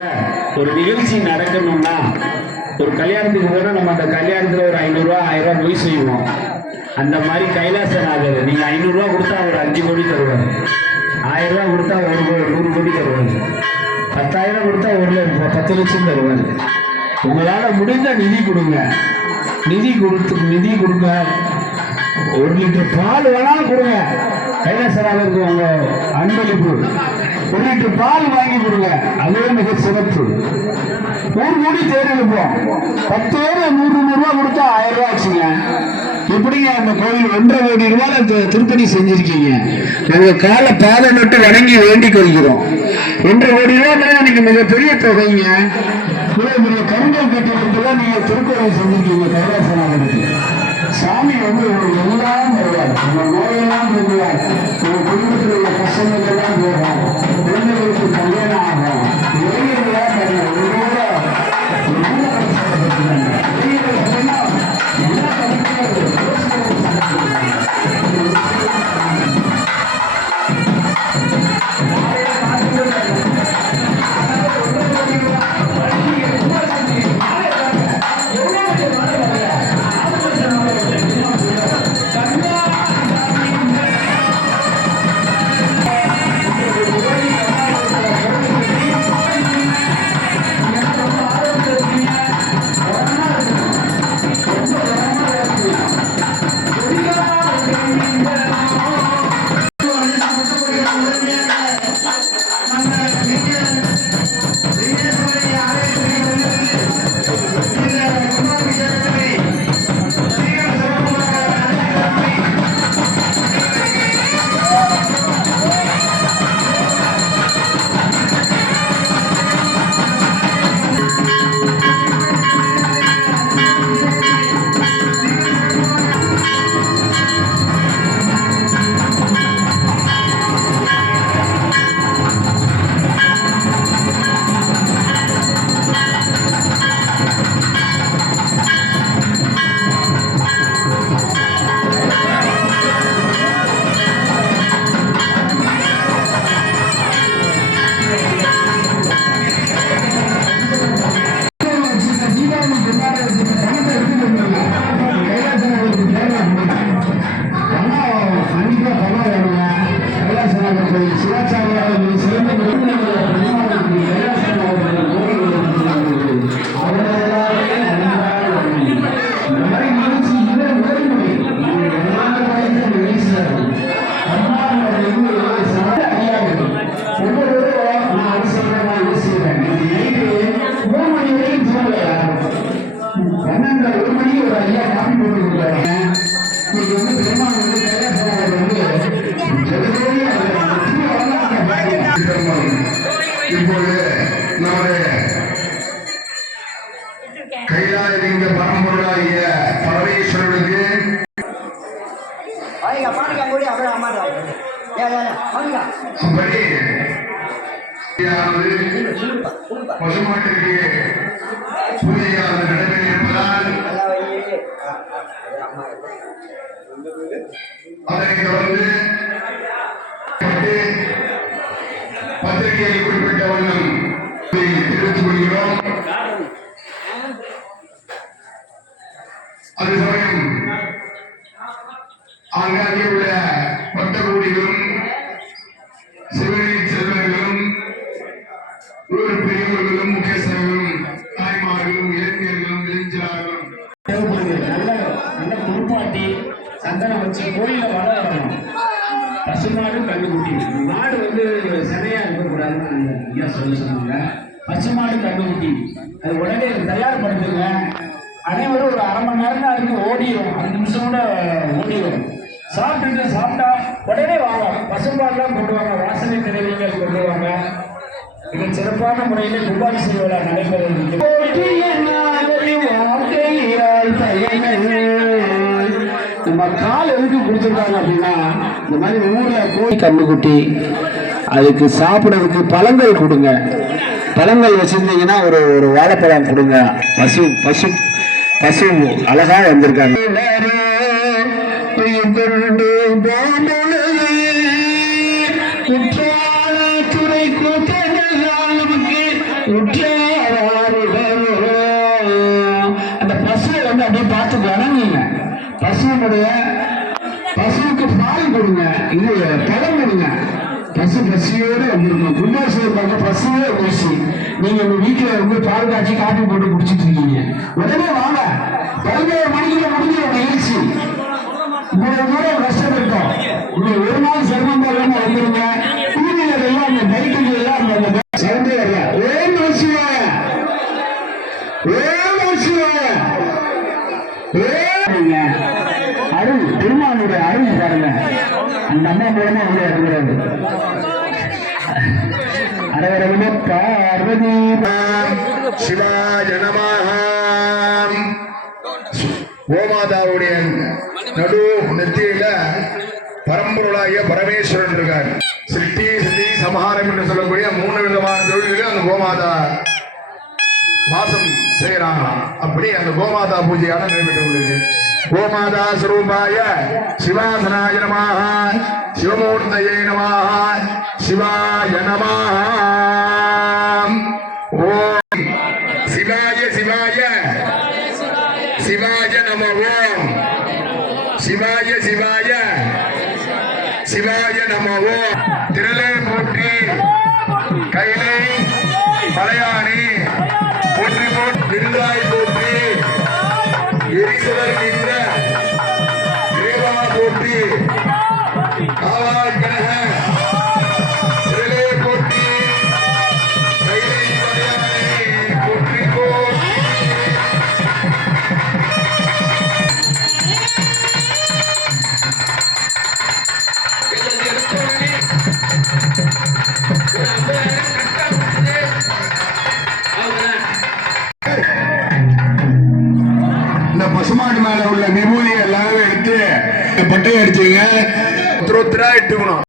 ஒரு நிகழ்ச்சி நடக்கணும்னா ஒரு கல்யாணத்துக்கு போனால் நம்ம அந்த கல்யாணத்தில் ஒரு 500 ரூபா 1000 ரூபா போய் செய்வோம். அந்த மாதிரி கைலாசநாதர் நீங்கள் 500 ரூபா கொடுத்தா ஒரு 5 கோடி தருவாங்க, 1000 ரூபா கொடுத்தா 100 கோடி தருவாங்க, 10,000 கொடுத்தா 10 லட்சம் தருவாங்க. உங்களால் முடிஞ்ச நிதி கொடுங்க. நிதி கொடுங்க. 1 லிட்டர் பால் வேணாலும் கொடுங்க. கைலாசநாதருக்கு உங்க அன்பளிப்பு 1 லிட்டர் பால் வாங்கி கொடுங்க. அதுவே மிக சிறப்பு. 100 கோடி தேர் எழுப்போம். 10 பேர் 100 ரூபா கொடுத்தா 1000 ரூபா ஆச்சுங்க. எப்படிங்க அந்த கோயில் 1.5 கோடி ரூபாய் திருப்பணி செஞ்சிருக்கீங்க. உங்க கால பாதை நட்டு வணங்கி வேண்டிக் கொள்கிறோம். 1.5 கோடி ரூபாய் நீங்க மிகப்பெரிய தொகைங்க. பெரிய கருங்கல் கட்டிடத்துலாம் நீங்க திருக்கோயில் செஞ்சிருக்கீங்க. கைலாசநாதனுக்கு சாமி உங்களுக்கு எல்லாம் தருவார். உங்க நோயெல்லாம் தருவார். உங்க குடும்பத்தில் உள்ள கஷ்டங்கள் எல்லாம் போகும். குழந்தைகளுக்கு கல்யாணம் ஆகும். இளைஞர்களாக இப்போது நம்முடைய கைலாயலிங்க பரம்பொருளாகிய பரமேஸ்வரனுக்கு அப்படி பசுமாட்டிற்கு பூஜையானது நடைபெற இருப்பதால் அதனை தொடர்ந்து பத்திரிகையில் குறிப்பிட்ட வண்ணம் தெரிவித்துக் கொள்கிறோம். அது சமயம் ஆங்காங்கே உள்ள பக்தகோடிகளும் சிவனி செல்வர்களும் ஊர் பெரியவர்களும் முக்கியஸ்தர்களும் தாய்மார்களும் இளைஞர்களும் இளைஞர்களும் நல்ல குளிப்பாட்டி சந்தனம் வச்சு கோயில வரணும். பசுமாடு கண்ணுக்குட்டி மாடு சினையா இருக்கக்கூடாதுன்னு ஐயா சொன்னாங்க. பசுமாடு கண்ணுக்குட்டி அது உடனே தயார்படுத்துங்க. அனைவரும் ஒரு 1/2 மணி நேரம் தான் அதுக்கு ஓடிடும். 5 நிமிஷம் கூட ஓடிடும். சாப்பிட்டா உடனே வாங்க. பசும்பால்லாம் கொண்டு வாங்க. வாசனை திரைவீங்கள் கொண்டு வாங்க. மிக சிறப்பான முறையில் கும்பாபிஷேக விழா நடைபெறுகிறது. நம்ம கால் எதுக்கு கொடுத்துருக்காங்க அப்படின்னா, இந்த மாதிரி ஊர்ல கோழி கண்ணுக்குட்டி அதுக்கு சாப்பிடறதுக்கு பழங்கள் கொடுங்க. பழங்கள் வச்சிருந்தீங்கன்னா ஒரு வாழைப்பழம் கொடுங்க. பசு பசு பசு அழகா வந்திருக்காங்க. துறை கூட்ட பசுமானுடைய பசுவுக்கு பால் கொடுங்க, இது பழம் கொடுங்க. பசு பசியோடு வந்துருக்கணும். கும்பாபிஷேகம் பசுவே ஊசி. நீங்க உங்க வீட்டுல வந்து பால் காய்ச்சி காப்பி போட்டு குடிச்சிட்டு இருக்கீங்க. உடனே வாங்க, 11 மணிக்குள்ள முடிஞ்சிடும் நிகழ்ச்சி. இவ்வளவு தூரம் கஷ்டப்பட்டோம். இன்னும் ஒரு நாள் சிரமம் போகாம வந்துருங்க. டூவீலர் எல்லாம் அந்த பைக்குகள் எல்லாம் அந்த சவுண்டே வரல. ஓம் நம சிவாய, ஓம் நம சிவாய. அருள் திருமானுடைய அருள் பாருங்க. அந்த அம்மா மூலமா வந்து இருக்கிறது. அரவரவில பார்வதி சிவாய நமஹ. கோமாதாவுடைய நடு நெத்தியில பரம்பொருளாகிய பரமேஸ்வரன் இருக்கார். சிருஷ்டி சித்தி சம்ஹாரம் என்று சொல்லக்கூடிய 3 விதமான தொழில்கள் அந்த கோமாதா வாசம் செய்யறாங்களாம். அப்படி அந்த கோமாதா பூஜையான நடைபெற்று கொண்டிருக்கு. கோமாதா ஸ்வரூபாய சிவாசனாய நமஹ, சிவமூர்த்தயே நமஹ, சிவாய நமஹ. ஓம் சிவாய சிவாய சிவாய நம. ஓம் சிவாய சிவாய சிவாய நம. ஓம் திரளே போற்றி, கைலை மலையானி போற்றி போற்றி, விருதாய் போற்றி, எரிசவர் நின்ற தேவா போற்றி, காவாய் கனக திரளே போற்றி, கைலை மலையானி போற்றி போற்றி. இந்த பசுமாடு மேல உள்ள விபூதி எல்லாமே எடுத்து பட்டை அடிச்சுங்க, ஒருத்தரா இட்டுக்கணும்.